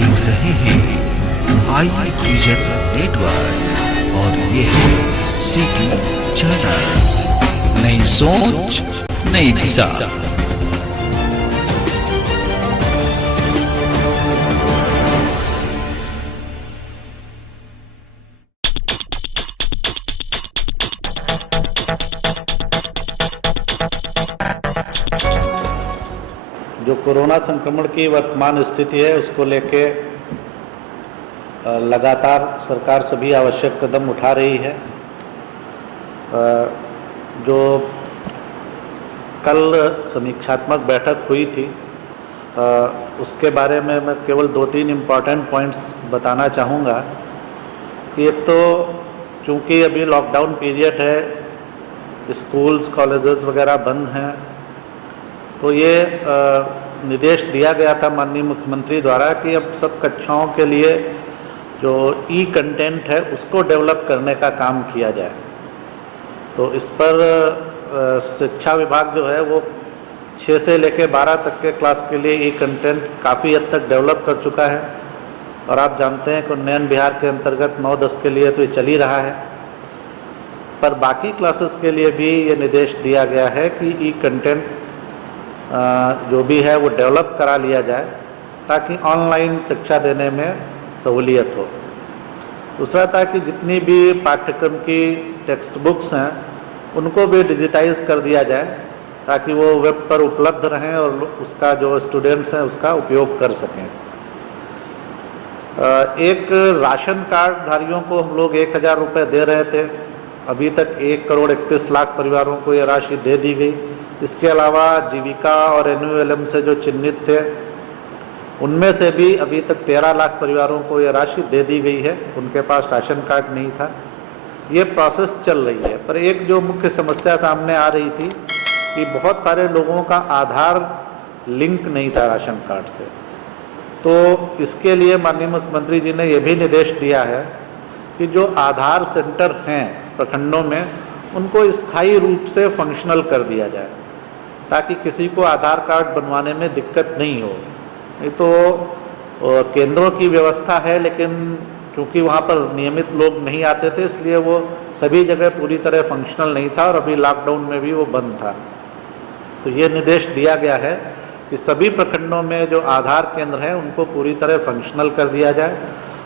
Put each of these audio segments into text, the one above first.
देख रहे हैं आई विजन नेटवर्क और ये है सिटी चैनल। नई सोच नई दिशा। जो कोरोना संक्रमण की वर्तमान स्थिति है उसको लेके लगातार सरकार सभी आवश्यक कदम उठा रही है। जो कल समीक्षात्मक बैठक हुई थी उसके बारे में मैं केवल 2-3 इम्पॉर्टेंट पॉइंट्स बताना चाहूँगा कि एक तो चूँकि अभी लॉकडाउन पीरियड है, स्कूल्स कॉलेजेस वगैरह बंद हैं, तो ये निर्देश दिया गया था माननीय मुख्यमंत्री द्वारा कि अब सब कक्षाओं के लिए जो ई कंटेंट है उसको डेवलप करने का काम किया जाए। तो इस पर शिक्षा विभाग जो है वो 6 से लेकर 12 तक के क्लास के लिए ई कंटेंट काफ़ी हद तक डेवलप कर चुका है। और आप जानते हैं कि उन्नयन बिहार के अंतर्गत 9-10 के लिए तो ये चल ही रहा है, पर बाकी क्लासेस के लिए भी ये निर्देश दिया गया है कि ई कंटेंट जो भी है वो डेवलप करा लिया जाए ताकि ऑनलाइन शिक्षा देने में सहूलियत हो। दूसरा था कि जितनी भी पाठ्यक्रम की टेक्स्ट बुक्स हैं उनको भी डिजिटाइज कर दिया जाए ताकि वो वेब पर उपलब्ध रहें और उसका जो स्टूडेंट्स हैं उसका उपयोग कर सकें। एक राशन कार्ड धारियों को हम लोग 1000 रुपये दे रहे थे, अभी तक 1,31,00,000 परिवारों को ये राशि दे दी गई। इसके अलावा जीविका और NULM से जो चिन्हित थे उनमें से भी अभी तक 13 लाख परिवारों को ये राशि दे दी गई है, उनके पास राशन कार्ड नहीं था। ये प्रोसेस चल रही है, पर एक जो मुख्य समस्या सामने आ रही थी कि बहुत सारे लोगों का आधार लिंक नहीं था राशन कार्ड से। तो इसके लिए माननीय मुख्यमंत्री जी ने ये भी निर्देश दिया है कि जो आधार सेंटर हैं प्रखंडों में उनको स्थायी रूप से फंक्शनल कर दिया जाए ताकि किसी को आधार कार्ड बनवाने में दिक्कत नहीं हो। नहीं तो केंद्रों की व्यवस्था है, लेकिन चूँकि वहाँ पर नियमित लोग नहीं आते थे इसलिए वो सभी जगह पूरी तरह फंक्शनल नहीं था और अभी लॉकडाउन में भी वो बंद था। तो ये निर्देश दिया गया है कि सभी प्रखंडों में जो आधार केंद्र हैं उनको पूरी तरह फंक्शनल कर दिया जाए।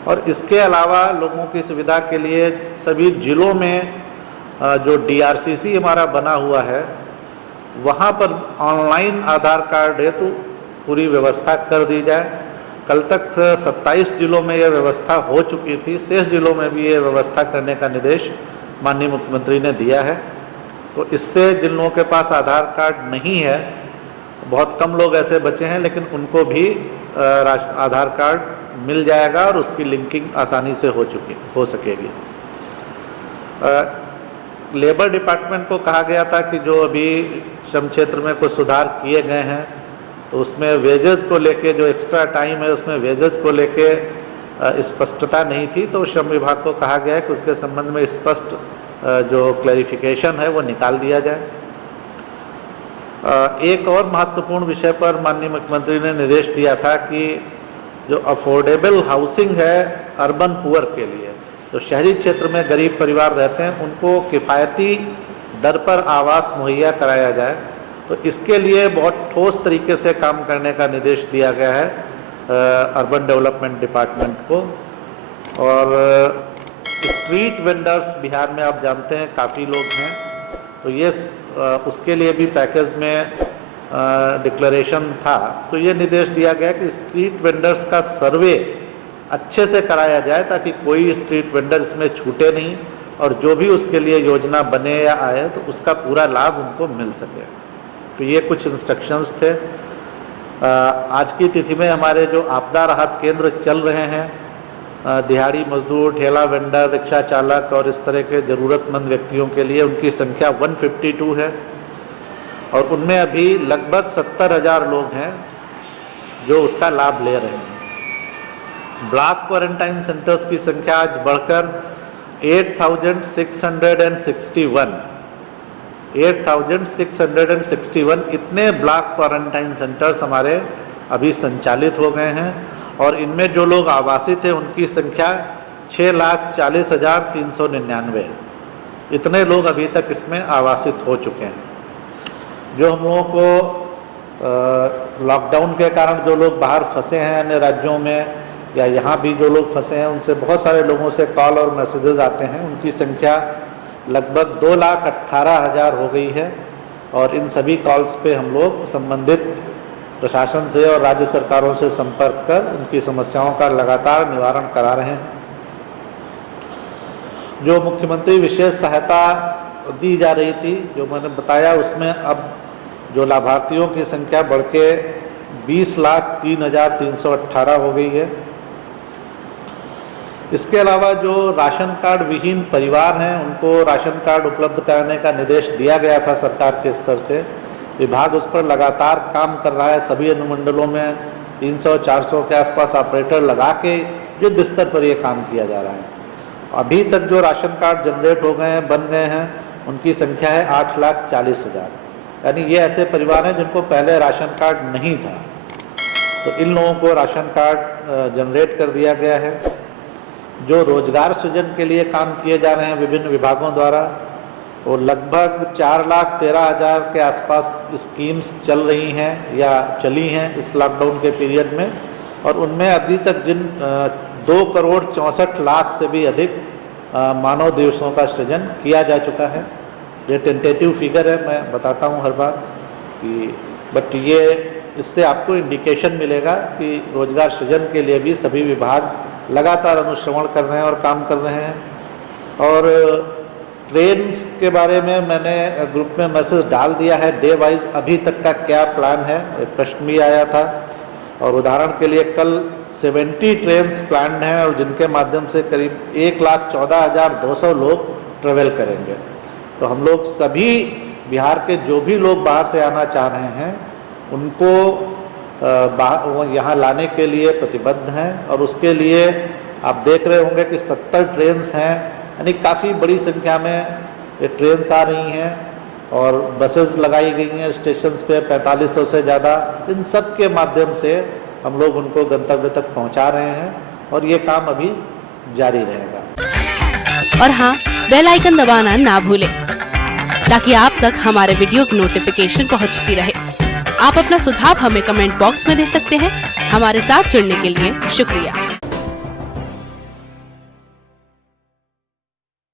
और इसके अलावा लोगों की सुविधा के लिए सभी जिलों में जो DRCC हमारा बना हुआ है वहाँ पर ऑनलाइन आधार कार्ड हेतु पूरी व्यवस्था कर दी जाए। कल तक 27 जिलों में यह व्यवस्था हो चुकी थी, शेष जिलों में भी ये व्यवस्था करने का निर्देश माननीय मुख्यमंत्री ने दिया है। तो इससे जिन लोगों के पास आधार कार्ड नहीं है, बहुत कम लोग ऐसे बचे हैं, लेकिन उनको भी आधार कार्ड मिल जाएगा और उसकी लिंकिंग आसानी से हो सकेगी। लेबर डिपार्टमेंट को कहा गया था कि जो अभी श्रम क्षेत्र में कुछ सुधार किए गए हैं तो उसमें वेजेस को लेके जो एक्स्ट्रा टाइम है उसमें वेजेस को लेके स्पष्टता नहीं थी, तो श्रम विभाग को कहा गया है कि उसके संबंध में स्पष्ट जो क्लैरिफिकेशन है वो निकाल दिया जाए। एक और महत्वपूर्ण विषय पर माननीय मुख्यमंत्री ने निर्देश दिया था कि जो अफोर्डेबल हाउसिंग है अर्बन पुअर के लिए, जो शहरी क्षेत्र में गरीब परिवार रहते हैं उनको किफ़ायती दर पर आवास मुहैया कराया जाए। तो इसके लिए बहुत ठोस तरीके से काम करने का निर्देश दिया गया है अर्बन डेवलपमेंट डिपार्टमेंट को। और स्ट्रीट वेंडर्स बिहार में आप जानते हैं काफ़ी लोग हैं, तो ये उसके लिए भी पैकेज में डिक्लेरेशन था। तो ये निर्देश दिया गया कि स्ट्रीट वेंडर्स का सर्वे अच्छे से कराया जाए ताकि कोई स्ट्रीट वेंडर इसमें छूटे नहीं और जो भी उसके लिए योजना बने या आए तो उसका पूरा लाभ उनको मिल सके। तो ये कुछ इंस्ट्रक्शंस थे। आज की तिथि में हमारे जो आपदा राहत केंद्र चल रहे हैं, दिहाड़ी मजदूर, ठेला वेंडर, रिक्शा चालक और इस तरह के ज़रूरतमंद व्यक्तियों के लिए उनकी संख्या 152 है और उनमें अभी लगभग 70,000 लोग हैं जो उसका लाभ ले रहे हैं। ब्लॉक क्वारंटाइन सेंटर्स की संख्या आज बढ़कर 8,661 इतने ब्लॉक क्वारंटाइन सेंटर्स हमारे अभी संचालित हो गए हैं और इनमें जो लोग आवासित हैं उनकी संख्या 6,40,399। इतने लोग अभी तक इसमें आवासित हो चुके हैं। जो हम लोगों को लॉकडाउन के कारण जो लोग बाहर फंसे हैं अन्य राज्यों में या यहाँ भी जो लोग फंसे हैं, उनसे बहुत सारे लोगों से कॉल और मैसेजेस आते हैं। उनकी संख्या लगभग 2,18,000 हो गई है और इन सभी कॉल्स पे हम लोग संबंधित प्रशासन से और राज्य सरकारों से संपर्क कर उनकी समस्याओं का लगातार निवारण करा रहे हैं। जो मुख्यमंत्री विशेष सहायता दी जा रही थी, जो मैंने बताया, उसमें अब जो लाभार्थियों की संख्या बढ़ के 20,03,318 हो गई है। इसके अलावा जो राशन कार्ड विहीन परिवार हैं उनको राशन कार्ड उपलब्ध कराने का निर्देश दिया गया था सरकार के स्तर से। विभाग उस पर लगातार काम कर रहा है। सभी अनुमंडलों में 300-400 के आसपास ऑपरेटर लगा के युद्ध स्तर पर ये काम किया जा रहा है। अभी तक जो राशन कार्ड जनरेट हो गए हैं, बन गए हैं, उनकी संख्या है 8,40,000। यानी ये ऐसे परिवार हैं जिनको पहले राशन कार्ड नहीं था, तो इन लोगों को राशन कार्ड जनरेट कर दिया गया है। जो रोजगार सृजन के लिए काम किए जा रहे हैं विभिन्न विभागों द्वारा, वो लगभग 4,13,000 के आसपास स्कीम्स चल रही हैं या चली हैं इस लॉकडाउन के पीरियड में। और उनमें अभी तक जिन 2,64,00,000 से भी अधिक मानव दिवसों का सृजन किया जा चुका है। ये टेंटेटिव फिगर है, मैं बताता हूँ हर बार कि, बट ये इससे आपको इंडिकेशन मिलेगा कि रोजगार सृजन के लिए भी सभी विभाग लगातार अनुश्रवण कर रहे हैं और काम कर रहे हैं। और ट्रेन्स के बारे में मैंने ग्रुप में मैसेज डाल दिया है, डे वाइज अभी तक का क्या प्लान है। एक प्रश्न भी आया था और उदाहरण के लिए कल 70 ट्रेन्स प्लान्ड हैं और जिनके माध्यम से करीब 1,14,200 लोग ट्रेवल करेंगे। तो हम लोग सभी बिहार के जो भी लोग बाहर से आना चाह रहे हैं उनको यहाँ लाने के लिए प्रतिबद्ध हैं। और उसके लिए आप देख रहे होंगे कि 70 ट्रेन्स हैं, यानी काफ़ी बड़ी संख्या में ये ट्रेन्स आ रही हैं और बसेस लगाई गई हैं स्टेशंस पे 4500 से ज़्यादा। इन सब के माध्यम से हम लोग उनको गंतव्य तक पहुंचा रहे हैं और ये काम अभी जारी रहेगा। और हाँ, बेल आइकन दबाना ना भूलें ताकि आप तक हमारे वीडियो की नोटिफिकेशन पहुंचती रहे। आप अपना सुझाव हमें कमेंट बॉक्स में दे सकते हैं। हमारे साथ जुड़ने के लिए शुक्रिया।